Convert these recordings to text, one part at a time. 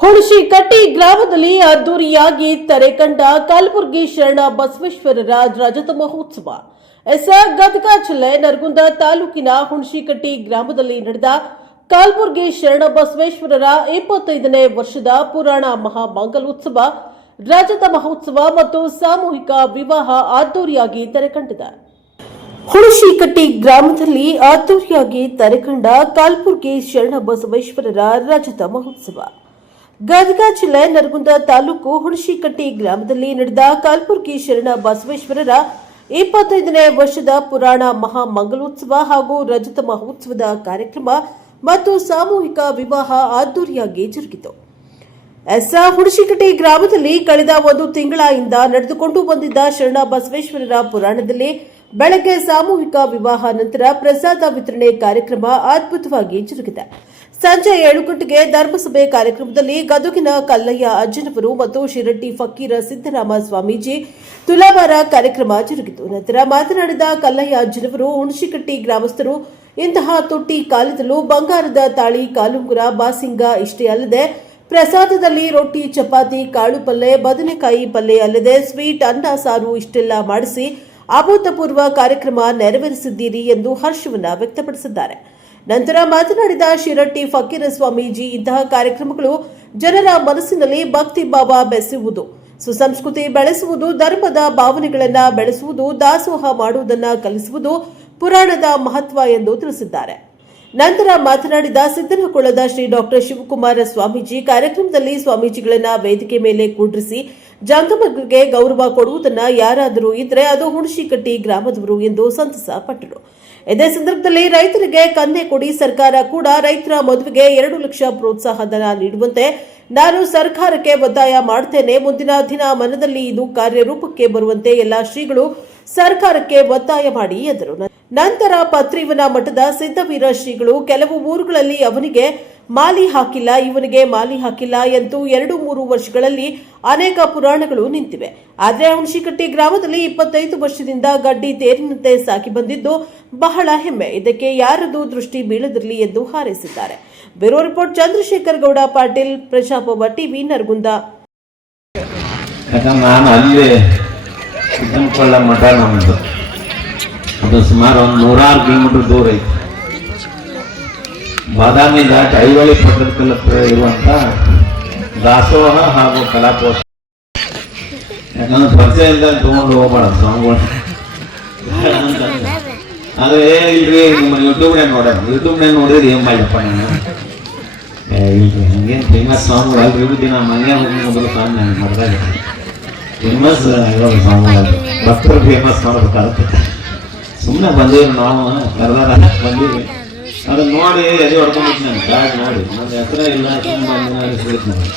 ಹುಣಶಿಕಟ್ಟಿ ಗ್ರಾಮದಲ್ಲಿ ಅದ್ದೂರಿಯಾಗಿ ತೆರೆ ಕಂಡ ಕಲಬುರಗಿ ಶರಣ ಬಸವೇಶ್ವರರ ರಜತ ಮಹೋತ್ಸವ ಎಸ್ ಗದಗ ಜಿಲ್ಲೆ ನರಗುಂದ ತಾಲೂಕಿನ ಹುಣಶಿಕಟ್ಟಿ ಗ್ರಾಮದಲ್ಲಿ ನಡೆದ ಕಲಬುರಗಿ ಶರಣ ಬಸವೇಶ್ವರರ ಇಪ್ಪತ್ತೈದನೇ ವರ್ಷದ ಪುರಾಣ ಮಹಾಮಂಗಲೋತ್ಸವ ರಜತ ಮಹೋತ್ಸವ ಮತ್ತು ಸಾಮೂಹಿಕ ವಿವಾಹ ಅದ್ದೂರಿಯಾಗಿ ತೆರೆಕಂಡಿದೆ ಹುಣಶಿಕಟ್ಟಿ ಗ್ರಾಮದಲ್ಲಿ ಅದ್ದೂರಿಯಾಗಿ ತೆರೆಕಂಡ ಕಲಬುರಗಿ ಶರಣ ಬಸವೇಶ್ವರರ ರಜತ ಮಹೋತ್ಸವ ಗದಗ ಜಿಲ್ಲೆ ನರಗುಂದ ತಾಲೂಕು ಹುಣಶಿಕಟ್ಟಿ ಗ್ರಾಮದಲ್ಲಿ ನಡೆದ ಕಲ್ಬುರ್ಗಿ ಶರಣ ಬಸವೇಶ್ವರರ ಇಪ್ಪತ್ತೈದನೇ ವರ್ಷದ ಪುರಾಣ ಮಹಾಮಂಗಲೋತ್ಸವ ಹಾಗೂ ರಜತ ಮಹೋತ್ಸವದ ಕಾರ್ಯಕ್ರಮ ಮತ್ತು ಸಾಮೂಹಿಕ ವಿವಾಹ ಅದ್ದೂರಿಯಾಗಿ ಜರುಗಿತು. ಎಸ್ ಹುಣಶಿಕಟ್ಟಿ ಗ್ರಾಮದಲ್ಲಿ ಕಳೆದ ಒಂದು ತಿಂಗಳಿಂದ ನಡೆದುಕೊಂಡು ಬಂದಿದ್ದ ಶರಣ ಬಸವೇಶ್ವರರ ಪುರಾಣದಲ್ಲಿ ಬೆಳಗ್ಗೆ ಸಾಮೂಹಿಕ ವಿವಾಹ ನಂತರ ಪ್ರಸಾದ ವಿತರಣೆ ಕಾರ್ಯಕ್ರಮ ಅದ್ಭುತವಾಗಿ ಜರುಗಿದೆ. ಸಂಜೆ ಏಳು ಗಂಟೆಗೆ ಧರ್ಮಸಭೆ ಕಾರ್ಯಕ್ರಮದಲ್ಲಿ ಗದುಗಿನ ಕಲ್ಲಯ್ಯ ಅಜ್ಜನವರು ಮತ್ತು ಶಿರಟ್ಟಿ ಫಕೀರ ಸಿದ್ದರಾಮ ಸ್ವಾಮೀಜಿ ತುಲಾಭಾರ ಕಾರ್ಯಕ್ರಮ ಜರುಗಿತು. ನಂತರ ಮಾತನಾಡಿದ ಕಲ್ಲಯ್ಯ ಅಜ್ಜನವರು ಹುಣಶಿಕಟ್ಟಿ ಗ್ರಾಮಸ್ಥರು, ಇಂತಹ ತುಟ್ಟಿ ಕಾಲಿದಲು ಬಂಗಾರದ ತಾಳಿ, ಕಾಲುಂಗುರ, ಬಾಸಿಂಗ ಇಷ್ಟೇ ಅಲ್ಲದೆ ಪ್ರಸಾದದಲ್ಲಿ ರೊಟ್ಟಿ, ಚಪಾತಿ, ಕಾಳು ಪಲ್ಲೆ, ಬದನೆಕಾಯಿ ಪಲ್ಲೆ ಅಲ್ಲದೆ ಸ್ವೀಟ್, ಅನ್ನ, ಸಾರು ಇಷ್ಟೆಲ್ಲ ಮಾಡಿಸಿ ಅಭೂತಪೂರ್ವ ಕಾರ್ಯಕ್ರಮ ನೆರವೇರಿಸಿದ್ದೀರಿ ಎಂದು ಹರ್ಷವನ್ನು ವ್ಯಕ್ತಪಡಿಸಿದ್ದಾರೆ. ನಂತರ ಮಾತನಾಡಿದ ಶಿರಟ್ಟಿ ಫಕೀರ ಸ್ವಾಮೀಜಿ, ಇಂತಹ ಕಾರ್ಯಕ್ರಮಗಳು ಜನರ ಮನಸ್ಸಿನಲ್ಲಿ ಭಕ್ತಿ ಭಾವ ಬೆಸೆಯುವುದು ಸುಸಂಸ್ಕೃತಿ ಬೆಳೆಸುವುದು, ಧರ್ಮದ ಭಾವನೆಗಳನ್ನು ಬೆಳೆಸುವುದು, ದಾಸೋಹ ಮಾಡುವುದನ್ನು ಕಲಿಸುವುದು ಪುರಾಣದ ಮಹತ್ವ ಎಂದು ತಿಳಿಸಿದ್ದಾರೆ. ನಂತರ ಮಾತನಾಡಿದ ಸಿದ್ದನಕೊಳ್ಳದ ಶ್ರೀ ಡಾಕ್ಟರ್ ಶಿವಕುಮಾರ ಸ್ವಾಮೀಜಿ, ಕಾರ್ಯಕ್ರಮದಲ್ಲಿ ಸ್ವಾಮೀಜಿಗಳನ್ನ ವೇದಿಕೆ ಮೇಲೆ ಕೂಡ್ರಿಸಿ ಜಂಗಮಗಳಿಗೆ ಗೌರವ ಕೊಡುವುದನ್ನ ಯಾರಾದರೂ ಇದ್ರೆ ಅದು ಹುಣಶಿಕಟ್ಟಿ ಗ್ರಾಮದವರು ಎಂದು ಸಂತಸ ಪಟ್ಟರು. ಇದೇ ಸಂದರ್ಭದಲ್ಲಿ ರೈತರಿಗೆ ಕಂದೆ ಕೊಡಿ ಸರ್ಕಾರ ಕೂಡ ರೈತರ ಮದುವೆಗೆ ಎರಡು ಲಕ್ಷ ಪ್ರೋತ್ಸಾಹ ಧನ ನೀಡುವಂತೆ ನಾನು ಸರ್ಕಾರಕ್ಕೆ ಒತ್ತಾಯ ಮಾಡುತ್ತೇನೆ ಮುಂದಿನ ದಿನ ಮನದಲ್ಲಿ ಇದು ಕಾರ್ಯರೂಪಕ್ಕೆ ಬರುವಂತೆ ಎಲ್ಲ ಶ್ರೀಗಳು ಸರ್ಕಾರಕ್ಕೆ ಒತ್ತಾಯ ಮಾಡಿ ಎಂದರು. ನಂತರ ಪತ್ರಿವನ ಮಠದ ಸಿದ್ದವೀರ ಶ್ರೀಗಳು ಕೆಲವು ಊರುಗಳಲ್ಲಿ ಅವನಿಗೆ ಮಾಲಿ ಹಾಕಿಲ್ಲ, ಇವನಿಗೆ ಮಾಲಿ ಹಾಕಿಲ್ಲ ಎಂದು ಎರಡು ಮೂರು ವರ್ಷಗಳಲ್ಲಿ ಅನೇಕ ಪುರಾಣಗಳು ನಿಂತಿವೆ. ಆದರೆ ಹುಣಶಿಕಟ್ಟಿ ಗ್ರಾಮದಲ್ಲಿ ಇಪ್ಪತ್ತೈದು ವರ್ಷದಿಂದ ಗಡ್ಡಿ ತೇರಿನಂತೆ ಸಾಕಿ ಬಂದಿದ್ದು ಬಹಳ ಹೆಮ್ಮೆ. ಇದಕ್ಕೆ ಯಾರದು ದೃಷ್ಟಿ ಬೀಳದಿರಲಿ ಎಂದು ಹಾರೈಸಿದ್ದಾರೆ. ಬ್ಯೂರೋ ರಿಪೋರ್ಟ್, ಚಂದ್ರಶೇಖರ್ ಗೌಡ, ಪಾಟೀಲ್ ಪ್ರಜಾಪವ ಟಿವಿ ನರಗುಂದ. ಸುಮಾರು ಒಂದು ನೂರಾರು ಕಿಲೋಮೀಟರ್ ದೂರ ಐತಿ. ಬಾದಾಮಿ ದಾಟಿ ಐವಳಿ ಪಟ್ಟದಕಲ್ಲ ಹತ್ರ ಇರುವಂತ ದಾಸೋಹ ಹಾಗೂ ಕಲಾಪೋಷ ಯಾಕಂದ್ರೆ ಪರಿಚಯ ಇಲ್ದಾಗ ತಗೊಂಡು ಹೋಗ್ಬೇಡ ಸ್ವಾಮಿಗಳು. ಆದರೆ ಇಲ್ರಿ, ನಿಮ್ಮ ಯೂಟ್ಯೂಬ್ನಾಗ ನೋಡ್ಯಾರ. ಯೂಟ್ಯೂಬ್ನಾಗ ನೋಡಿದ್ರೆ ಏನ್ ಮಾಡ್ಲಪ್ಪ ನಾನು? ಇಲ್ರಿ, ಹಂಗೇನು ಫೇಮಸ್ ಸಾಂಗ್ ಅಲ್ರಿ ದಿನ ಮನೆ ಹೋಗಿ ಮೊದಲು ಸಾಂಗ್ ನಾನು ಮಾಡ್ದಾಗ. ಫೇಮಸ್ ಇರೋದು ಸಾಂಗ್ ಭಕ್ತರು ಫೇಮಸ್ ಮಾಡ್ಬೇಕಾಗುತ್ತೆ. ಸುಮ್ಮನೆ ಬಂದೀವಿ ನಾವು ಕರೆದಾರ ಬಂದೀವಿ ಅದನ್ನ ನೋಡಿ ಎದೆ ಹೊಡ್ಕೊಂಡ್ಬಿಟ್ಟು ನಾನು. ಕಾರ್ಡ್ ನೋಡಿ ನನ್ನ ಹೆಸರೇ ಇಲ್ಲ, ತುಂಬಾ ನನಗೆ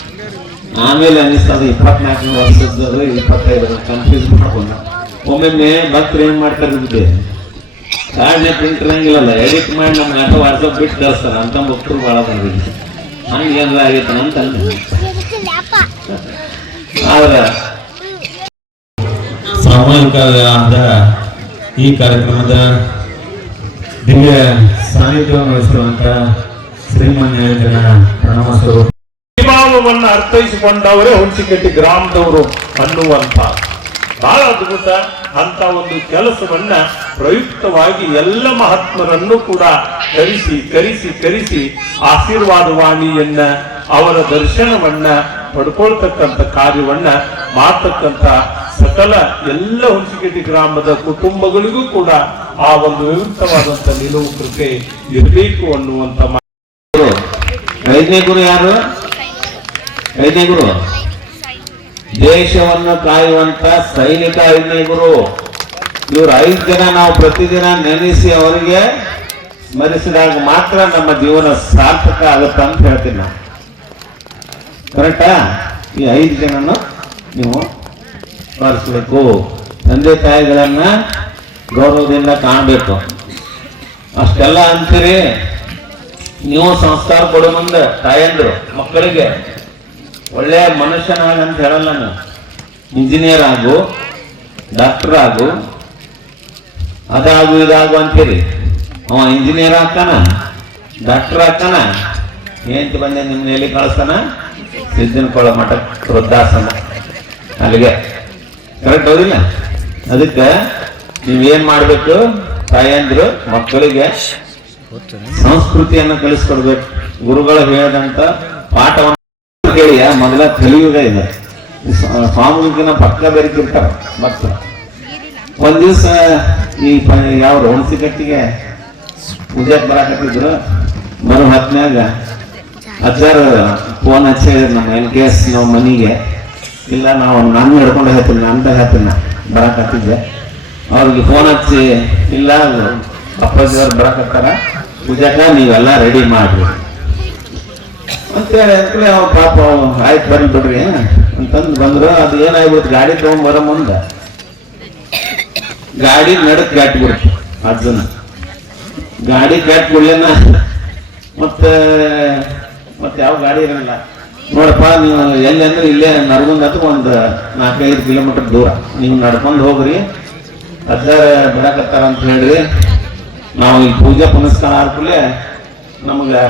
ಆಮೇಲೆ ಅನಿಸ್ತದೆ ಇಪ್ಪತ್ನಾಲ್ಕು ವರ್ಷದ್ದು ಇಪ್ಪತ್ತೈದು ಕನ್ಫ್ಯೂಸ್ ಮಾಡ್ಕೊಂಡ. ಒಮ್ಮೊಮ್ಮೆ ಭಕ್ತರು ಏನು ಮಾಡ್ತಾರೆ ಬಿದ್ದೆ ಕಾರ್ಡ್ನೇ ಪ್ರಿಂಟ್ ಇರಂಗಿಲ್ಲಲ್ಲ ಎಡಿಟ್ ಮಾಡಿ ನಮ್ಗೆ ಆಟೋ ವಾಟ್ಸಪ್ ಬಿಟ್ಟು ಕಳಿಸ್ತಾರೆ. ಅಂತ ಭಕ್ತರು ಭಾಳ ಬಂದಿದ್ದೆ ಹಂಗೆ ಏನಾರ ಆಗೈತೆ ಅಂತ. ಆದ್ರೆ ಸಾಮಾಜಿಕ ಈ ಕಾರ್ಯಕ್ರಮದ ದಿವ್ಯ ಸಾನ್ನಿಧ್ಯವನ್ನು ವಹಿಸಿರುವಂತ ಪ್ರಣವ ಸ್ವರೂಪ. ಅರ್ಥೈಸಿಕೊಂಡವರೇ ಹುಣಸಿಕಟ್ಟಿ ಗ್ರಾಮದವರು ಅನ್ನುವಂತ ಬಹಳ ಅದ್ಭುತ ಅಂತ ಒಂದು ಕೆಲಸವನ್ನ ಪ್ರಯುಕ್ತವಾಗಿ ಎಲ್ಲ ಮಹಾತ್ಮರನ್ನು ಕೂಡ ಕರೆಸಿ ಕರೆಸಿ ಕರೆಸಿ ಆಶೀರ್ವಾದ ವಾಣಿಯನ್ನ, ಅವರ ದರ್ಶನವನ್ನ, ಪಡ್ಕೊಳ್ತಕ್ಕಂಥ ಕಾರ್ಯವನ್ನ ಮಾಡ್ತಕ್ಕಂಥ ಸಕಲ ಎಲ್ಲ ಹುಣಸಿಕಟ್ಟಿ ಗ್ರಾಮದ ಕುಟುಂಬಗಳಿಗೂ ಕೂಡ ಆ ಒಂದು ವಿವೃತವಾದಂತ ನಿಲುವು ಕೃಪೆ ಇರಬೇಕು ಅನ್ನುವಂತ ಐದನೇ ಗುರು ಯಾರು? ಐದನೇ ಗುರು. ದೇಶವನ್ನು ಕಾಯುವಂತ ಸೈನಿಕ ಐದನೇ ಗುರು. ಇವ್ರ ಐದು ಜನ ನಾವು ಪ್ರತಿದಿನ ನೆನೆಸಿ ಅವರಿಗೆ ಸ್ಮರಿಸಿದಾಗ ಮಾತ್ರ ನಮ್ಮ ಜೀವನ ಸಾರ್ಥಕ ಆಗುತ್ತೆ ಅಂತ ಹೇಳ್ತೀನಿ ನಾವು ಕರೆಕ್ಟಾ ಈ ಐದು ಜನನು ನೀವು ಸ್ಮರಿಸಬೇಕು ತಂದೆ ತಾಯಿಗಳನ್ನ ಗೌರವದಿಂದ ಕಾಣಬೇಕು. ಅಷ್ಟೆಲ್ಲ ಅಂತೀರಿ, ನೀವು ಸಂಸ್ಕಾರ ಕೊಡೋ ಮುಂದೆ, ತಾಯಂದ್ರು, ಮಕ್ಕಳಿಗೆ. ಒಳ್ಳೆ ಮನುಷ್ಯನಾಗ ಅಂತ ಹೇಳಲ್ಲ ನಾನು. ಇಂಜಿನಿಯರ್ ಆಗು ಡಾಕ್ಟರ್ ಆಗು, ಅದಾಗು ಇದಾಗು ಅಂತೀರಿ. ಅವ ಇಂಜಿನಿಯರ್ ಆಗ್ತಾನ ಡಾಕ್ಟರ್ ಆಗ್ತಾನ. ಏಂತ ಬಂದೆ ನಿಮ್ಮ ಎಲ್ಲಿ ಕಳಿಸ್ತಾನ ಸಿದ್ದನಕೊಳ ಮಠ ವೃದ್ಧಾಸನ ಅಲ್ಲಿಗೆ. ಕರೆಕ್ಟ್ ಹೌದಿಲ್ಲ? ಅದಕ್ಕೆ ನೀವೇನ್ ಮಾಡ್ಬೇಕು? ತಾಯಂದ್ರು, ಮಕ್ಕಳಿಗೆ ಸಂಸ್ಕೃತಿಯನ್ನು ಕಲಿಸ್ಕೊಡ್ಬೇಕು. ಗುರುಗಳು ಹೇಳದಂತ ಪಾಠವನ್ನು ಕೇಳಿಯ, ಮೊದಲ ಕಲಿಯುಗ ಇದೆ. ಸ್ವಾಮಿಗಿನ ಪಕ್ಕ ಬೆರಿತಿರ್ತಾರ ಮಕ್ಕಳು ಒಂದ್ ದಿವ್ಸ ಈ ಯಾವ ಹುಣಸಿ ಕಟ್ಟಿಗೆ ಪೂಜಾಕ್ ಬರಾಕತ್ತಿದ್ರು, ಬರೋ ಹತ್ತಿನಾಗ ಅಜ್ಜಾರ ಫೋನ್ ಹಚ್ಚಿ ನಮ್ಮ ಎನ್ ಕೆ ಎಸ್ ನಾವು ಮನೆಗೆ, ಇಲ್ಲ ನಾವು ನಾನು ಹಿಡ್ಕೊಂಡು ಹೇಳ್ತೀನಿ ಅಂತ ಹೇಳ್ತೀನಿ, ಬರಾಕತ್ತಿದ್ದೆ. ಅವ್ರಿಗೆ ಫೋನ್ ಹಚ್ಚಿ, ಇಲ್ಲ ಅಪ್ಪಾಜಿಯವ್ರು ಬರಕತ್ತಾರ? ಪೂಜಾಕ ನೀವೆಲ್ಲ ರೆಡಿ ಮಾಡ್ರಿ. ಅಂತೇಳಿ ಅಂತೇಳಿ ಅವ್ರು ಪಾಪ, ಆಯ್ತು ಬರ್ಲಿ ಬಿಡ್ರಿ ಅಂತಂದು ಬಂದ್ರು. ಅದು ಏನಾಗ್ಬಿಡ್ತು, ಗಾಡಿ ತಗೊಂಡ್ ಬರೋ ಮುಂದೆ. ಗಾಡಿ ನಡಕ್ ಕಟ್ಬಿಡ್ತು ಅಜ್ಜನ ಗಾಡಿ ಕಟ್ ಬಿಡ್ಲೇನ ಮತ್ತೆ ಮತ್ತೆ ಯಾವ ಗಾಡಿ ಇರಲ್ಲ. ನೋಡಪ್ಪ, ನೀವು ಎಲ್ಲಿ ಅಂದ್ರೆ ಇಲ್ಲೇ ನಡ್ಕೊಂಡ್ ಒಂದು ನಾಲ್ಕೈದು ಕಿಲೋಮೀಟರ್ ದೂರ. ನೀವು ನಡ್ಕೊಂಡು ಹೋಗ್ರಿ. ಅಜ್ಜಾರ ಬರಕತ್ತಾರ ಅಂತ ಹೇಳ್ರಿ ನಾವು ಈ ಪೂಜಾ ಪುನಸ್ಕಾರ ಆದ್ಮೇಲೆ ನಮಗೆ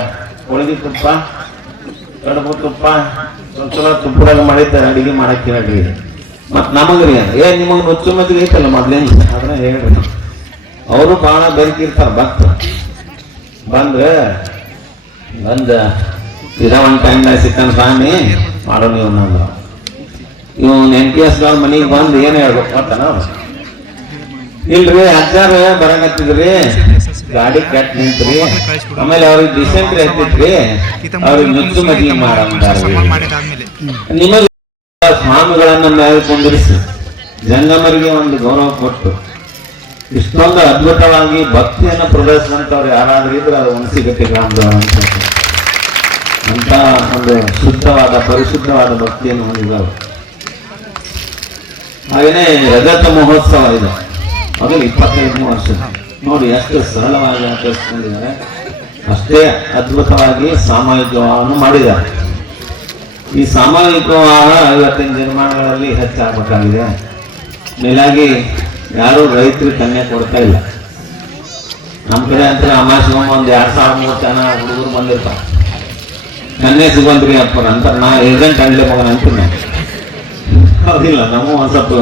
ಹೋಳಿಗೆ ತುಪ್ಪ, ಕಡುಬು ತುಪ್ಪ ಸ್ವಲ್ಪ ಚಲೋ ತುಪ್ಪದಾಗ ಮಾಡಿದ್ದಾರೆ ಅಡಿಗೆ ಮಾಡಕ್ಕೆ ಹೇಳ್ರಿ. ಮತ್ ನಮಗ್ರಿ ಏ, ನಿಮಗೆ ನುಚ್ಚು ಮಜ್ಜಿಗೆ ಐತಲ್ಲ ಮೊದ್ಲೇನು ಅದನ್ನ ಹೇಳ್ರಿ. ಅವರು ಬಹಳ ಬೆರಕಿರ್ತಾರ ಭಕ್ತ. ಬಂದ್ರೆ, ಬಂದ, ಇದ ಒಂದು ಟೈಮ್ನಾಗ ಸಿಕ್ಕನ್ ಸ್ವಾಮಿ, ಮಾಡೋ ನೀವು ನಂದು. ಇವ್ ಎನ್ ಪಿ ಎಸ್ ಮನಿಗೆ ಬಂದು ಏನು ಹೇಳ್ಬೇಕು ಗೊತ್ತಾನ ಇಲ್ರಿ, ಅಜ್ಜಾರ ಬರಂಗತ್ತಿದ್ರಿ ಗಾಡಿ ಕಟ್ ನಿಂತ್ರಿ. ಆಮೇಲೆ ಅವ್ರಿಗೆ ಡಿಸೆಂಟ್ರಿ ಹತ್ತಿತ್ರಿ. ಅವ್ರಿಗೆ ನುಚ್ಚು ಮಾಡಂತಾರ್ರಿ ನಿಮಗೆ ಸ್ವಾಮಿಗಳನ್ನ ಮೇಲೆ ಜಂಗಮರಿಗೆ ಒಂದು ಗೌರವ ಕೊಟ್ಟು, ಇಷ್ಟೊಂದು ಅದ್ಭುತವಾಗಿ ಭಕ್ತಿಯನ್ನು ಪ್ರದರ್ಶಿಸಿದಂಥವ್ರು ಯಾರಾದ್ರೂ ಇದ್ರೆ ಅದು ಹುಣಸಿಗಟ್ಟಿ ಗ್ರಾಮದ ಅಂತ. ಅಂತ ಒಂದು ಶುದ್ಧವಾದ, ಪರಿಶುದ್ಧವಾದ ಭಕ್ತಿಯನ್ನು ಹೊಂದಿದ್ದಾರೆ ಹಾಗೇನೆ ರಜತ ಮಹೋತ್ಸವ ಇದೆ. ಮೊದಲು ಇಪ್ಪತ್ತೈದನೇ ವರ್ಷ. ನೋಡಿ, ಎಷ್ಟು ಸರಳವಾಗಿ ಆಚರಿಸ್ಕೊಂಡಿದ್ದಾರೆ ಅಷ್ಟೇ ಅದ್ಭುತವಾಗಿ ಸಾಮಾಜಿಕವನ್ನು ಮಾಡಿದ್ದಾರೆ. ಈ ಸಾಮಾಜಿಕ ಇವತ್ತಿನ ನಿರ್ಮಾಣಗಳಲ್ಲಿ ಹೆಚ್ಚಾಗಬೇಕಾಗಿದೆ. ಮೇಲಾಗಿ ಯಾರು ರೈತರು ಕನ್ಯೆ ಕೊಡ್ತಾ ಇಲ್ಲ. ನಮ್ಮ ಕಡೆ ಅಂತ ಅಮಾಸಿಗೊಮ್ಮ ಒಂದು ಎರಡು ಸಾವಿರ ಮೂರು ಜನ ಹುಡುಗರು ಬಂದಿರ್ತಾರೆ. ಕನ್ಯೆ ಸಿಗೋಂತ್ರಿ ಅಪ್ಪ ಅಂತ ನಾ ಏಜೆಂಟ್ ಅಂಡ್ಲೆ ಮಗನ ಅಂತೀನಿ. ಹೌದಿಲ್ಲ ನಾವು ಒಂದ್ ಸ್ವಲ್ಪ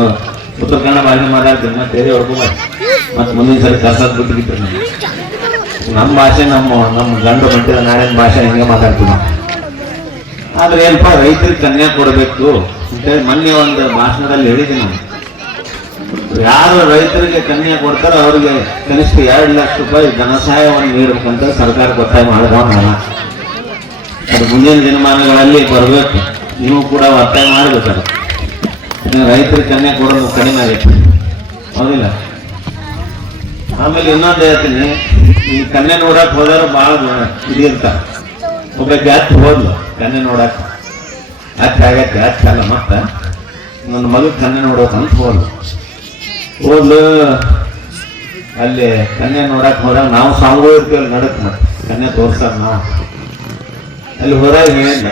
ಉತ್ತರ ಕನ್ನಡ ಭಾಷೆ ಮಾತಾಡ್ತೀನಿ. ಮತ್ತೆ ಬೇರೆ ಹೊಡ್ಕೊಬಾರ್ದು ಮತ್ತೆ ಮುಂದಿನ ಸರಿ ಕಸದ್ ಬಿಟ್ಟು ನಮ್ಮ ಭಾಷೆ ನಮ್ಮ ನಮ್ಮ ಗಂಡು ಮಟ್ಟಿದ ನಾಡಿನ ಭಾಷೆ ಹಿಂಗೆ ಮಾತಾಡ್ತೀವಿ. ಆದರೆ ಏನಪ್ಪ, ರೈತರಿಗೆ ಕನ್ಯಾ ಕೊಡಬೇಕು ಅಂತೇಳಿ ಮೊನ್ನೆ ಒಂದು ಭಾಷಣದಲ್ಲಿ ಹೇಳಿದ್ದೀನಿ ನಾನು. ಯಾರು ರೈತರಿಗೆ ಕನ್ಯಾ ಕೊಡ್ತಾರೆ ಅವರಿಗೆ ಕನಿಷ್ಠ ಎರಡು ಲಕ್ಷ ರೂಪಾಯಿ ಧನ ಸಹಾಯವನ್ನು ನೀಡಬೇಕಂತ ಸರ್ಕಾರ ಒತ್ತಾಯ ಮಾಡಿದವ ನಾನು. ಅದು ಮುಂದಿನ ದಿನಮಾನಗಳಲ್ಲಿ ಬರಬೇಕು. ನೀವು ಕೂಡ ಒತ್ತಾಯ ಮಾಡಬೇಕು ರೈತರಿಗೆ ಕನ್ಯಾ ಕೊಡೋದು ಕಡಿಮೆ ಆಗೈತೆ. ಹೌದಿಲ್ಲ? ಆಮೇಲೆ ಇನ್ನೊಂದು ಹೇಳ್ತೀನಿ, ಈ ಕನ್ಯೆ ನೋಡಕ್ ಹೋದವರು ಭಾಳ ಇದಿರ್ತ ಒಬ್ಬ ಜಾತಿ ಹೋದ್ಲು, ಕನ್ಯೆ ನೋಡಕ್. ಅಚ್ಚ ಆಗತ್ತೆ ಅಚ್ಚ ಅಲ್ಲ ಮತ್ತೆ. ನನ್ನ ಮಗು ಕನ್ಯೆ ನೋಡೋಕಂತ ಹೋದ್ಲು. ಹೋದ್ಲು, ಅಲ್ಲಿ ಕನ್ಯೆ ನೋಡಕ್ ಹೋದಾಗ ನಾವು ಸಾಂಗು ಇರ್ತೀವಿ ನಡಕ್ ಮತ್ತೆ ಕನ್ಯೆ ತೋರ್ಸಾರ ನಾವು ಅಲ್ಲಿ ಹೋದಾಗ ಹೇಳಿಲ್ಲ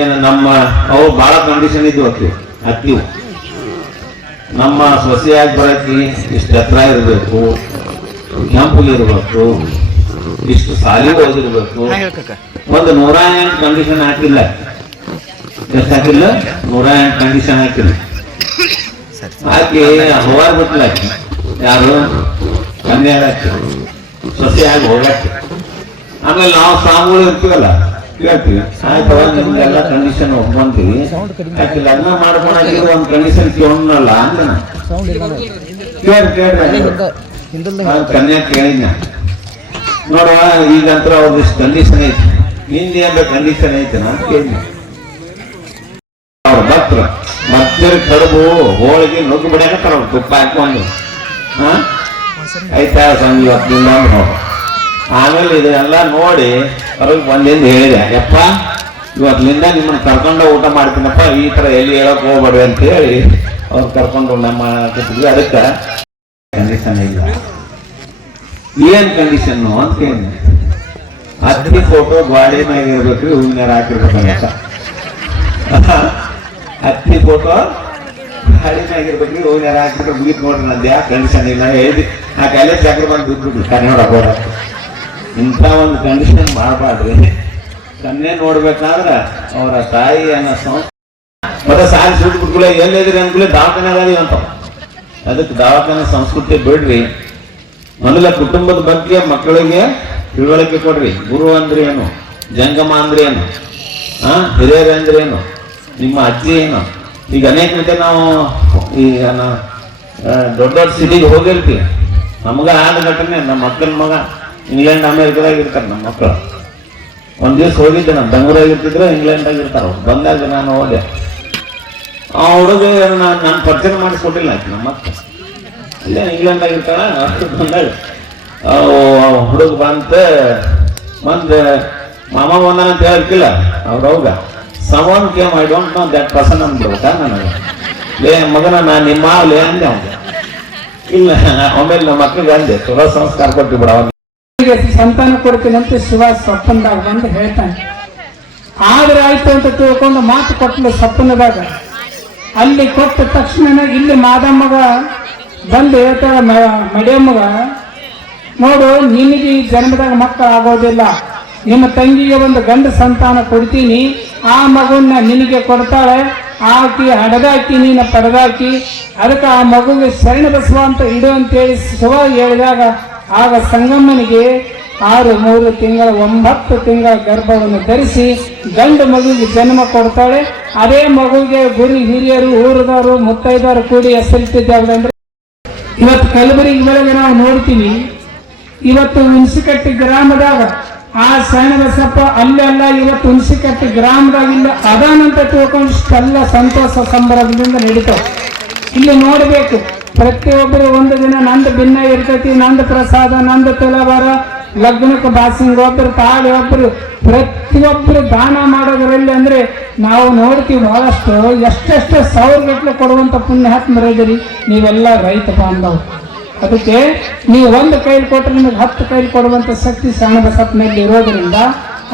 ಏನು ನಮ್ಮ, ಅವು ಭಾಳ ಕಂಡೀಷನ್ ಇದ್ವು ಅಕ್ಕಿವು. ಹತ್ತಿವು ನಮ್ಮ ಸೊಸೆಯಾಗಿ ಬರಕ್ಕೆ ಇಷ್ಟು ಎತ್ತರ ಇರಬೇಕು ಕೆಂಪುಗಿರ್ಬೇಕು ಇಷ್ಟು ಸಾಲಿ ಓದಿರ್ಬೇಕು ಒಂದು ನೂರ ಎಂಟು ಕಂಡೀಷನ್ ಹಾಕಿಲ್ಲ. ಎಷ್ಟು ಹಾಕಿಲ್ಲ? ನೂರ ಎಂಟು ಕಂಡೀಷನ್ ಹಾಕಿಲ್ಲ. ಹಾಕಿ ಹೋಗಾರ್ ಬಿಟ್ಲ ಆಕಿ. ಯಾರು? ಕನ್ಯಾಗ ಹಾಕಿ ಸೊಸೆಯಾಗಿ ಹೋಗಕ್ಕೆ ಆಮೇಲೆ ನಾವು ಸಾಂಗ್ಗಳು ಇರ್ತೀವಲ್ಲ ಆಯ್ತು ನಿಮ್ದೆಲ್ಲ ಕಂಡೀಷನ್ ಒಪ್ಕೊಂತೀವಿ ಯಾಕೆ ಲಗ್ನ ಮಾಡ್ಕೊಳಕ್ಕೆ ಒಂದು ಕಂಡೀಷನ್ ಕೇಳೋಣಲ್ಲ ಅಂದ್ರೆ ಕೇಳಿ ಕೇಳಿ ಕನ್ಯಾ ಕೇಳಿದ್ನ. ನೋಡುವ ಈಗಂತ್ರ ಅವ್ರದ್ದು ಕಂಡೀಷನ್ ಐತಿ. ನಿಂದೆ ಅಂದ್ರೆ ಕಂಡೀಷನ್ ಐತೆ ನಾನು ಕೇಳಿದ್ನ. ಅವ್ರ ಭಕ್ತರು ಕಡುಬು ಹೋಳಿಗೆ ನುಗ್ಗು ಬಿಡ್ಯಾಕ ತುಪ್ಪ ಹಾಕೊಂಡು ಹಾ? ಆಯ್ತಾ ಸ್ವಾಮಿ ಇವತ್ತಿಂದ ನೋಡ್ರಿ. ಆಮೇಲೆ ಇದೆಲ್ಲ ನೋಡಿ ಅವ್ರಿಗೆ ಬಂದಿಂದ ಹೇಳಿದೆ. ಯಪ್ಪ, ಇವತ್ತಿನಿಂದ ನಿಮ್ಮನ್ನ ಕರ್ಕೊಂಡು ಊಟ ಮಾಡ್ತೀನಪ್ಪ, ಈ ತರ ಎಲ್ಲಿ ಹೇಳಕ್ ಹೋಗ್ಬೇಡಿ ಅಂತ ಹೇಳಿ ಅವ್ರು ಕರ್ಕೊಂಡು ನಮ್ಮ ಅದಕ್ಕೆ ಕಂಡೀಷನ್ ಇಲ್ಲ. ಏನ್ ಕಂಡೀಷನ್ ಅಂತ ಕೇಳಿದೆ. ಹತ್ತಿ ಫೋಟೋ ಗಾಡಿ ಮ್ಯಾಗ ಇರ್ಬೇಕು, ಹೂವಿನ ಅಂತ. ಹತ್ತಿ ಫೋಟೋ ಗಾಡಿ ಮ್ಯಾಗ ಇರ್ಬೇಕು, ಹೂವಿನ ಹಾಕಿರ್ಬೇಕು. ಮುಗಿತ್ ನೋಡ್ರಿ ನಂದು ಯಾಕೆ ಕಂಡೀಷನ್ ಇಲ್ಲ. ಹೇಳಿ ಆ ಕಾಲೇಜ್ ಚಾಕ್ರಿ ಬಂದು ಕನ್ನಡ ಹೋದ ಇಂಥ ಒಂದು ಕಂಡೀಷನ್ ಮಾಡಬಾರ್ದ್ರಿ ಕನ್ಯೆ ನೋಡ್ಬೇಕಾದ್ರೆ ಅವರ ತಾಯಿ ಅನ್ನೋ ಸಂಸ್ಕೃತಿ ಮತ್ತೆ ಸಾರಿ ಸುಟ್ಟು ಬಿಟ್ಕೊಳ್ಳೆ ಎಲ್ಲಿದ್ರಿ ಅನ್ಕೊಳ್ಳಿ ದವಾಖಾನೆ ಅದಾರಿ ಅಂತ. ಅದಕ್ಕೆ ದವಾಖಾನೆ ಸಂಸ್ಕೃತಿ ಬಿಡ್ರಿ. ಮೊದಲ ಕುಟುಂಬದ ಬಗ್ಗೆ ಮಕ್ಕಳಿಗೆ ತಿಳುವಳಿಕೆ ಕೊಡ್ರಿ. ಗುರು ಅಂದ್ರೆ ಏನು? ಜಂಗಮ ಅಂದ್ರೆ ಏನು? ಆ? ಹಿರಿಯರು ಏನು? ನಿಮ್ಮ ಅಜ್ಜಿ ಏನು? ಈಗ ಅನೇಕ ರೀತಿ ನಾವು ಈ ದೊಡ್ಡ ದೊಡ್ಡ ಸಿಟಿಗೆ ಹೋಗಿರ್ತೀವಿ. ನಮಗ ಆದ ಘಟನೆ, ನಮ್ಮ ಮಕ್ಕಳ ಮಗ. ಇಂಗ್ಲೆಂಡ್ ಅಮೇರಿಕದಾಗ ಇರ್ತಾರೆ ನಮ್ಮ ಮಕ್ಕಳು ಒಂದ್ ದಿವಸ ಹೋಗಿದ್ದೆ ನಾನು. ಬೆಂಗಳೂರಾಗ ಇರ್ತಿದ್ರೆ ಇಂಗ್ಲೆಂಡಾಗ ಇರ್ತಾರ. ಬಂದಾಗ ನಾನು ಹೋದೆ. ಆ ಹುಡುಗ ನಾನು ನಾನು ಪರಿಚಯ ಮಾಡಿಸ್ಕೊಟ್ಟಿಲ್ಲ ಆಯ್ತು ನಮ್ಮ ಮಕ್ಕಳು ಇಲ್ಲೇ ಇಂಗ್ಲೆಂಡಾಗ ಇರ್ತಾಳ. ಬಂದಾಗ ಹುಡುಗ ಬಂತ, ಬಂದ. ಮಾಮ ಬಂದ ಅಂತ ಹೇಳಕ್ಕಿಲ್ಲ ಅವ್ರ ಹೋಗ. Someone came I don't know that person ಅಂದ್ಬಿಡ್ಬೇಕಾ ನನಗೆ. ಲೇ, ಮಗನ ನಾನು ನಿಮ್ಮ ಲೇ ಅಂದೆ ಅವ್ನಿಗೆ. ಇಲ್ಲ, ಆಮೇಲೆ ನಮ್ಮ ಮಕ್ಕಳಿಗೆ ಅಂದೆ. ಚಲೋ ಸಂಸ್ಕಾರ ಕೊಟ್ಟು ಬಿಡ ಸಂತಾನ ಕೊಡ್ತೀನಿ ಅಂತ ಶಿವ ಸಪ್ಪನದಾಗ ಬಂದು ಹೇಳ್ತಾನೆ. ಆದ್ರೆ ಆಯ್ತು ಅಂತ ತಿಳ್ಕೊಂಡು ಮಾತು ಕೊಟ್ಟಲು ಸಪ್ಪನದಾಗ. ಅಲ್ಲಿ ಕೊಟ್ಟ ತಕ್ಷಣ ಇಲ್ಲಿ ಮಾದಮ್ಮಗ ಬಂದು ಹೇಳ್ತಾಳ ಮಡಿಯಮ್ಮಗ, ನೋಡು, ನಿನಗೆ ಈ ಜನ್ಮದಾಗ ಮಕ್ಕಳು ಆಗೋದಿಲ್ಲ. ನಿಮ್ಮ ತಂಗಿಗೆ ಒಂದು ಗಂಡ ಸಂತಾನ ಕೊಡ್ತೀನಿ. ಆ ಮಗುನ ನಿನಗೆ ಕೊಡ್ತಾಳೆ. ಆಕಿ ಹಡದಾಕಿ ನೀನು ಪಡೆದಾಕಿ ಅದಕ್ಕೆ ಆ ಮಗುಗೆ ಶರಣ ಬಸವ ಅಂತ ಇಡು ಅಂತೇಳಿ ಶಿವ ಹೇಳಿದಾಗ ಆಗ ಸಂಗಮ್ಮನಿಗೆ ಆರು, ಮೂರು ತಿಂಗಳ, ಒಂಬತ್ತು ತಿಂಗಳ ಗರ್ಭವನ್ನು ಧರಿಸಿ ಗಂಡು ಮಗುವಿಗೆ ಜನ್ಮ ಕೊಡ್ತಾಳೆ. ಅದೇ ಮಗುವಿಗೆ ಗುರಿ ಹಿರಿಯರು, ಊರದವರು, ಮುತ್ತೈದವರು ಕೂಡಿ ಹೆಸರಿಟ್ಟಿದ್ದೇವೆ ಇವತ್ತು ಕಲಬುರಗಿ ಬೆಳಗ್ಗೆ ನಾವು ನೋಡ್ತೀವಿ. ಇವತ್ತು ಹುಣಸಿಕಟ್ಟಿ ಗ್ರಾಮದಾಗ, ಆ ಸಣ್ಣ ಬಸಪ್ಪ ಅಲ್ಲ ಇವತ್ತು ಹುಣಸಿಕಟ್ಟಿ ಗ್ರಾಮದಾಗ ಅದಾನಂತ ತಿಳ್ಕೊಂಡು ಎಲ್ಲ ಸಂತೋಷ ಸಂಭ್ರಮದಿಂದ ನಡೀತಾವೆ. ಇಲ್ಲಿ ನೋಡಬೇಕು ಪ್ರತಿಯೊಬ್ಬರು ಒಂದು ದಿನ ನಂದು ಭಿನ್ನ ಇರ್ತೈತಿ, ನಂದು ಪ್ರಸಾದ, ನಂದು ತುಲಭಾರ ಲಗ್ನಕ್ಕೆ ಬಾಸಿಂಗ್ ಒಬ್ಬರು ತಾಳಿ ಒಬ್ಬರು ಪ್ರತಿಯೊಬ್ಬರು ದಾನ ಮಾಡೋದ್ರಲ್ಲಿ ಅಂದ್ರೆ ನಾವು ನೋಡ್ತೀವಿ ಬಹಳಷ್ಟು, ಎಷ್ಟೆಷ್ಟು ಸಾವಿರ ಗಟ್ಟಲೆ ಕೊಡುವಂತ ಪುಣ್ಯಾತ್ಮರಿದ್ದೀರಿ ನೀವೆಲ್ಲ ರೈತ ಬಾಂಧವರು ಅದಕ್ಕೆ ನೀವು ಒಂದು ಕೈಲಿ ಕೊಟ್ಟರೆ ನಿಮಗೆ ಹತ್ತು ಕೈಲಿ ಕೊಡುವಂಥ ಶಕ್ತಿ ಸಣ್ಣ ಬಸಪ್ಪನಲ್ಲಿ ಇರೋದರಿಂದ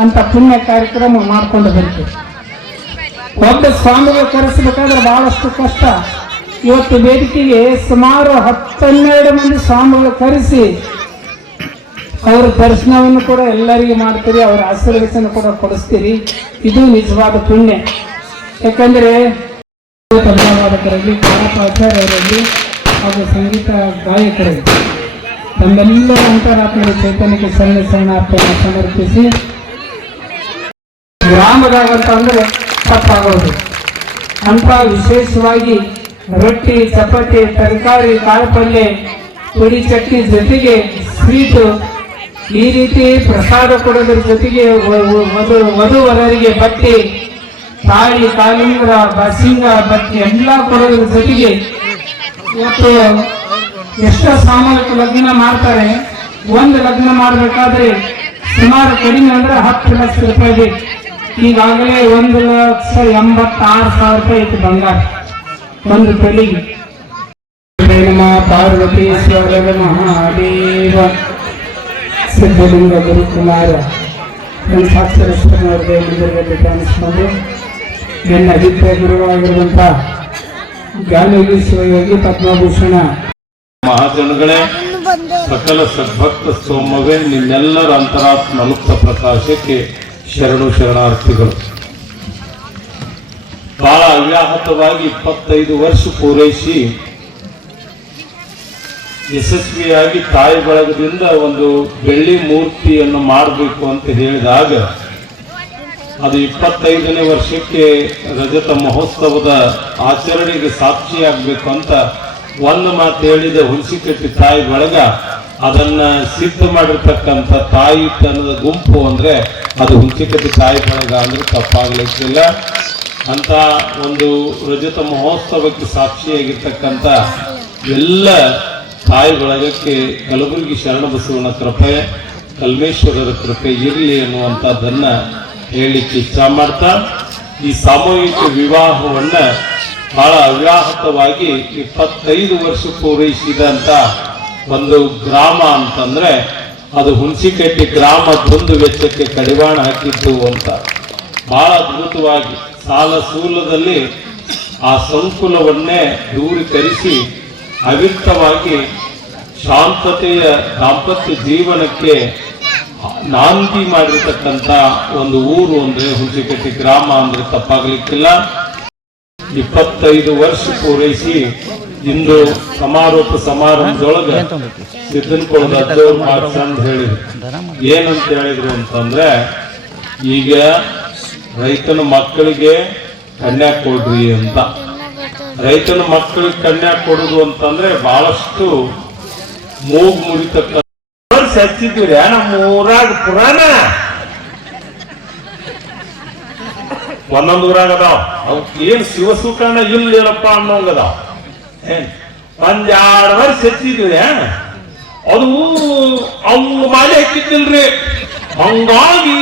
ಅಂತ ಪುಣ್ಯ ಕಾರ್ಯಕ್ರಮ ಮಾಡ್ಕೊಂಡು ಬರ್ತೀವಿ ಒಬ್ಬ ಸ್ವಾಮಿಗಳು ಕರೆಸಬೇಕಾದ್ರೆ ಭಾಳಷ್ಟು ಕಷ್ಟ. ಇವತ್ತು ವೇದಿಕೆಗೆ ಸುಮಾರು ಹತ್ತನ್ನೆರಡು ಮಂದಿ ಸ್ವಾಮಿಗಳು ಕರೆಸಿ, ಅವರ ದರ್ಶನವನ್ನು ಕೂಡ ಎಲ್ಲರಿಗೆ ಮಾಡ್ತೀರಿ, ಅವರ ಆಶೀರ್ವಚನ ಕೂಡ ಕೊಡಿಸ್ತೀರಿ. ಇದು ನಿಜವಾದ ಪುಣ್ಯ. ಯಾಕಂದ್ರೆ ತಬಲಾವಾದಕರಲ್ಲಿ ಆಚಾರ್ಯರಲ್ಲಿ ಹಾಗೂ ಸಂಗೀತ ಗಾಯಕರಲ್ಲಿ, ತಮ್ಮೆಲ್ಲರ ಅಂತರಾತ್ಮದ ಚೈತನ್ಯಕ್ಕೆ ಸಣ್ಣ ಶರಣಾರ್ಥವನ್ನು ಸಮರ್ಪಿಸಿ. ಗ್ರಾಮದಾಗಂತ ಅಂದರೆ ತಪ್ಪಾಗೋದು. ಅಂತ ವಿಶೇಷವಾಗಿ ರೊಟ್ಟಿ, ಚಪಾತಿ, ತರಕಾರಿ ಕಾಳುಪಲ್ಯ ಪುಡಿ ಚಟ್ನಿ ಜೊತೆಗೆ ಸ್ವೀಟು ಈ ರೀತಿ ಪ್ರಸಾದ ಕೊಡೋದ್ರ ಜೊತೆಗೆ ವಧು ವಧು ವಧುವರರಿಗೆ ಬಟ್ಟೆ, ತಾಳಿ, ಕಾಲಿಂಗ್ರ, ಬಸಿಂಗ, ಬಟ್ಟೆ ಎಲ್ಲ ಕೊಡೋದ್ರ ಜೊತೆಗೆ ಇವತ್ತು ಎಷ್ಟೋ ಸಾಮೂಹಿಕ ಲಗ್ನ ಮಾಡ್ತಾರೆ. ಒಂದು ಲಗ್ನ ಮಾಡಬೇಕಾದ್ರೆ ಸುಮಾರು ಕಡಿಮೆ ಅಂದ್ರೆ ಹತ್ತು ಲಕ್ಷ ರೂಪಾಯಿ ಬೇಕು. ಈಗಾಗಲೇ ಒಂದು ಲಕ್ಷ ಎಂಬತ್ತಾರು ಸಾವಿರ ರೂಪಾಯಿ ಇತ್ತು ಬಂಗಾರ. ಒಂದು ತೊಲಿಗೆ ನಮ ಪಾರ್ವತೀಶ್ವರ ಮಹಾದೇವ. ಸಿದ್ಧಲಿಂಗ ಗುರುಕುಮಾರ. ಸಾಕ್ಷರಸ್ವರನವರ ಮಂದಿರದಲ್ಲಿ ಕಾಣಿಸ್ಕೊಂಡು ನನ್ನ ಅಭಿಪ್ರಾಯ ಗುರುವಾಗಿರುವಂತ ಜ್ಞಾನಯೋಗಿ ಶಿವಯೋಗಿ ಪದ್ಮಭೂಷಣ. ಮಹಾಜನಗಳೇ, ಸಕಲ ಸದ್ಭಕ್ತ ಸೋಮವೇ ನಿನ್ನೆಲ್ಲರ ಅಂತರಾತ್ಮ ಮುಕ್ತ ಪ್ರಕಾಶಕ್ಕೆ ಶರಣು ಶರಣಾರ್ಥಿಗಳು. ಬಹಳ ಅವ್ಯಾಹತವಾಗಿ ಇಪ್ಪತ್ತೈದು ವರ್ಷ ಪೂರೈಸಿ ಯಶಸ್ವಿಯಾಗಿ ತಾಯಿ ಬಳಗದಿಂದ ಒಂದು ಬೆಳ್ಳಿ ಮೂರ್ತಿಯನ್ನು ಮಾಡಬೇಕು ಅಂತ ಹೇಳಿದಾಗ ಅದು ಇಪ್ಪತ್ತೈದನೇ ವರ್ಷಕ್ಕೆ ರಜತ ಮಹೋತ್ಸವದ ಆಚರಣೆಗೆ ಸಾಕ್ಷಿಯಾಗಬೇಕು ಅಂತ ಒಂದು ಮಾತು ಹೇಳಿದ ಹುಣಸಿಕಟ್ಟಿ ತಾಯಿ ಬಳಗ, ಅದನ್ನ ಸಿದ್ಧ ಮಾಡಿರ್ತಕ್ಕಂಥ ತಾಯಿ ತನದ ಗುಂಪು ಅಂದ್ರೆ ಅದು ಹುಣಸಿಕಟ್ಟಿ ತಾಯಿ ಬಳಗ ಅಂದ್ರೆ ತಪ್ಪಾಗ್ಲಿಕ್ಕಿಲ್ಲ. ಅಂತ ಒಂದು ರಜತ ಮಹೋತ್ಸವಕ್ಕೆ ಸಾಕ್ಷಿಯಾಗಿರ್ತಕ್ಕಂಥ ಎಲ್ಲ ತಾಯಿ ಬಳಗಕ್ಕೆ ಕಲಬುರಗಿ ಶರಣಬಸವನ ಕೃಪೆ, ಕಲ್ಮೇಶ್ವರರ ಕೃಪೆ ಇರಲಿ ಅನ್ನುವಂಥದ್ದನ್ನ ಹೇಳಲಿಕ್ಕೆ ಇಚ್ಛ ಮಾಡ್ತಾ, ಈ ಸಾಮೂಹಿಕ ವಿವಾಹವನ್ನ ಬಹಳ ಅವ್ಯಾಹತವಾಗಿ ಇಪ್ಪತ್ತೈದು ವರ್ಷ ಪೂರೈಸಿದಂತ ಒಂದು ಗ್ರಾಮ ಅಂತಂದ್ರೆ ಅದು ಹುಣಸಿಕಟ್ಟಿ ಗ್ರಾಮದೊಂದು ವೆಚ್ಚಕ್ಕೆ ಕಡಿವಾಣ ಹಾಕಿದ್ದು ಅಂತ. ಬಹಳ ಅದ್ಭುತವಾಗಿ ಸಾಲ ಸೂಲದಲ್ಲಿ ಆ ಸಂಕುಲವನ್ನೇ ದೂರೀಕರಿಸಿ ಅವಿರ್ತವಾಗಿ ಶಾಂತತೆಯ ದಾಂಪತ್ಯ ಜೀವನಕ್ಕೆ ನಾಂದಿ ಮಾಡಿರ್ತಕ್ಕಂಥ ಒಂದು ಊರು ಅಂದ್ರೆ ಹುಣಸಿಕಟ್ಟಿ ಗ್ರಾಮ ಅಂದ್ರೆ ತಪ್ಪಾಗಲಿಕ್ಕಿಲ್ಲ. ಇಪ್ಪತ್ತೈದು ವರ್ಷ ಪೂರೈಸಿ ಇಂದು ಸಮಾರೋಪ ಸಮಾರಂಭದೊಳಗೆ ಸಿದ್ದನಕೊಳದ ಹೇಳಿದ್ರು. ಏನಂತ ಹೇಳಿದ್ರು ಅಂತಂದ್ರೆ, ಈಗ ರೈತನ ಮಕ್ಕಳಿಗೆ ಕನ್ಯಾ ಕೊಡ್ರಿ ಅಂತ. ರೈತನ ಮಕ್ಕಳಿಗೆ ಕನ್ಯಾ ಕೊಡುದು ಅಂತಂದ್ರೆ ಬಹಳಷ್ಟು ಮೂಗು ಮುರಿತಕ್ಕ ಹಚ್ಚಿದ್ವಿ ನಮ್ಮ ಊರಾಗ ಪುರಾಣ. ಒಂದೊಂದ್ ಊರಾಗ ಅದಾವ. ಅವಕ್ಕೆ ಏನ್ ಶಿವಸುಕರಣ ಇಲ್ಲ ಏನಪ್ಪ ಏನ್? ಒಂದ್ ಎರಡ್ ವರ್ಷ ಹಚ್ಚಿದ್ವಿ ಅದು ಅವ್ರು ಮಾಲೆ ಹಾಕಿದ್ದಿಲ್ರಿ. ಹಂಗಾಗಿ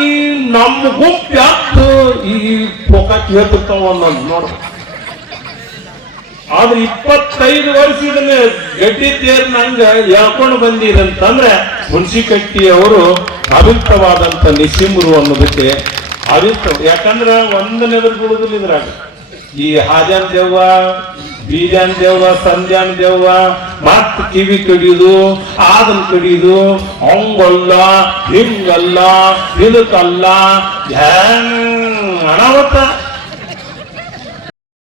ನಮ್ಮ ಗುಂಪು ಯಾಕೆ ಈ ಪೊಕ ಕೇಳ್ತಿರ್ತಾವ ನಾನು ನೋಡ. ಆದ್ರೆ ಇಪ್ಪತ್ತೈದು ವರ್ಷದ ಗಟ್ಟಿ ತೇರ್ ನಂಗ ಹೇಳ್ಕೊಂಡು ಬಂದಿರಂತಂದ್ರೆ ಹುಣಸಿಕಟ್ಟಿ ಅವರು ಅವಿಕ್ತವಾದಂತ ನಿಸಿಮರು ಅನ್ನೋದಕ್ಕೆ ಅವಿಕ್ತ ಯಾಕಂದ್ರ ಒಂದನೆದ್ರು ಬಿಡುದಿಲ್ಲ ಇದ್ರಾಗ ಈ ಹಾಜಾನ್ ದೇವ್ವ ಬೀಜಾನ್ ದೇವ್ವ, ಸಂಜಾನ್ ದೇವ್ವ, ಮತ್ ಕಿವಿ ಕಡಿದು ಆದನ್ ಕಡಿದು ಅಂಗಲ್ಲ ಹಿಂಗಲ್ಲ ಇದಕ್ಕಲ್ಲ ಅನಾವತ.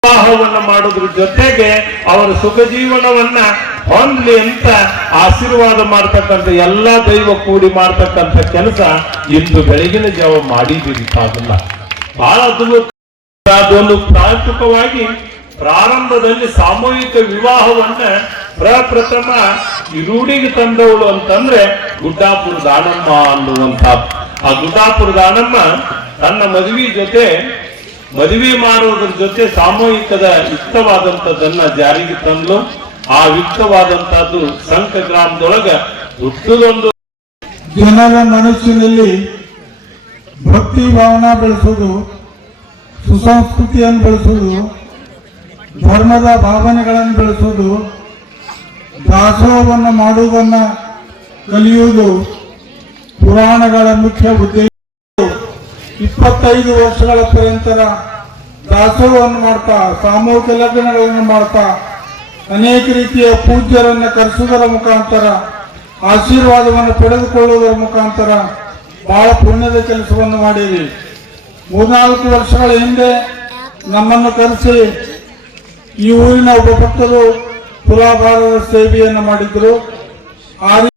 ವಿವಾಹವನ್ನ ಮಾಡೋದ್ರ ಜೊತೆಗೆ ಅವರ ಸುಖ ಜೀವನವನ್ನ ಹೊಂದ್ಲಿ ಅಂತ ಆಶೀರ್ವಾದ ಮಾಡ್ತಕ್ಕಂಥ ಎಲ್ಲಾ ದೈವ ಕೂಡಿ ಮಾಡ್ತಕ್ಕಂಥ ಕೆಲಸ ಇಂದು ಬೆಳಗಿನ ಜಾವ ಅದನ್ನ ಬಹಳ ಅದೊಂದು ಪ್ರಾಥಮಿಕವಾಗಿ ಪ್ರಾರಂಭದಲ್ಲಿ ಸಾಮೂಹಿಕ ವಿವಾಹವನ್ನ ಪ್ರಪ್ರಥಮ ರೂಢಿಗೆ ತಂದವಳು ಅಂತಂದ್ರೆ ಗುಡ್ಡಾಪುರ ದಾನಮ್ಮ ಅನ್ನುವಂತ ಆ ಗುಡ್ಡಾಪುರ ದಾನಮ್ಮ ತನ್ನ ಮದುವೆ ಜೊತೆ, ಮದುವೆ ಮಾಡುವುದರ ಜೊತೆ ಸಾಮೂಹಿಕದ ಯುಕ್ತವಾದಂಥದ್ದನ್ನ ಜಾರಿಗೆ ತಂದ್ಲು. ಆ ಯುಕ್ತವಾದಂತಹದ್ದು ಸಂಕ ಗ್ರಾಮದೊಳಗ ಹುಟ್ಟದೊಂದು ಜನರ ಮನಸ್ಸಿನಲ್ಲಿ ಭಕ್ತಿ ಭಾವನಾ ಬೆಳೆಸೋದು, ಸುಸಂಸ್ಕೃತಿಯನ್ನು ಬೆಳೆಸೋದು ಧರ್ಮದ ಭಾವನೆಗಳನ್ನು ಬೆಳೆಸೋದು ದಾಸೋಹವನ್ನು ಮಾಡುವುದನ್ನು ಕಲಿಯುವುದು ಪುರಾಣಗಳ ಮುಖ್ಯ ಉದ್ದೇಶ. ಇಪ್ಪತ್ತೈದು ವರ್ಷಗಳ ಪರ್ಯಂತರ ದಾಸೋಹವನ್ನು ಮಾಡ್ತಾ, ಸಾಮೂಹಿಕ ಲಗ್ನಗಳನ್ನು ಮಾಡ್ತಾ, ಅನೇಕ ರೀತಿಯ ಪೂಜ್ಯರನ್ನು ಕರೆಸುವುದರ ಮುಖಾಂತರ, ಆಶೀರ್ವಾದವನ್ನು ಪಡೆದುಕೊಳ್ಳುವುದರ ಮುಖಾಂತರ ಬಹಳ ಪುಣ್ಯದ ಕೆಲಸವನ್ನು ಮಾಡಿರಿ. ಮೂರ್ನಾಲ್ಕು ವರ್ಷಗಳ ಹಿಂದೆ ನಮ್ಮನ್ನು ಕರೆಸಿ ಈ ಊರಿನ ಒಬ್ಬ ಭಕ್ತರು ತುಲಾಭಾರದ ಸೇವೆಯನ್ನು ಮಾಡಿದ್ರು. ಆ